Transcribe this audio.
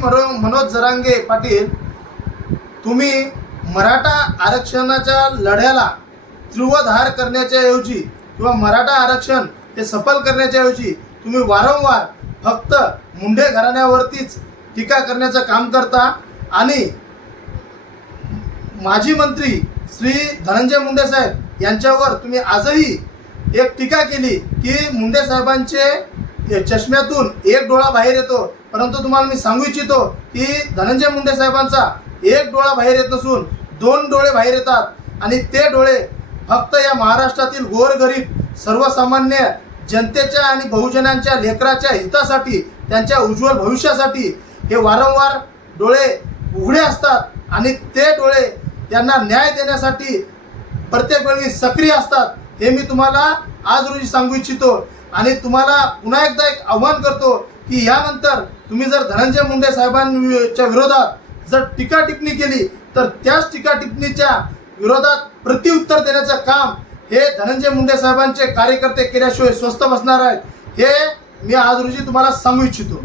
मनोज जरांगे पाटील, तुम्ही मराठा आरक्षणाच्या लढ्याला तीव्रधार करण्याच्या ऐवजी किंवा मराठा आरक्षण हे सफल करण्याच्या ऐवजी तुम्ही वारंवार फक्त मुंडे घराण्यावरतीच टीका करण्याचं काम करता आणि माजी मंत्री श्री धनंजय मुंडे साहेब यांच्यावर तुम्ही आजही एक टीका केली की मुंडे साहेबांचे चष्म्यातून एक डोळा बाहेर येतो, परंतु तुम्हाला मी सांगू इच्छितो की धनंजय मुंडे साहेबांचा एक डोळा बाहेर येत नसून 2 डोळे बाहेर येतात आणि ते डोळे फक्त या महाराष्ट्रातील गोरगरीब सर्वसामान्य जनतेच्या आणि बहुजनांच्या लेकराच्या हितासाठी, त्यांच्या उज्ज्वल भविष्यासाठी हे वारंवार डोळे उघडे असतात आणि ते डोळे त्यांना न्याय देण्यासाठी प्रत्येक वेळी सक्रिय असतात हे मी तुम्हाला आज रोजी सांगू इच्छितो। आणि तुम्हाला पुन्हा एकदा एक आव्हान करतो की यानंतर तुम्ही जर धनंजय मुंडे साहेबांच्या विरोधात जर टीका टिप्पणी केली तर त्याच टीका टिप्पणीच्या विरोधात प्रत्युत्तर देण्याचं काम हे धनंजय मुंडे साहेबांचे कार्यकर्ते केल्याशिवाय स्वस्थ बसणार आहेत हे मी आज रोजी तुम्हाला सांगू इच्छितो।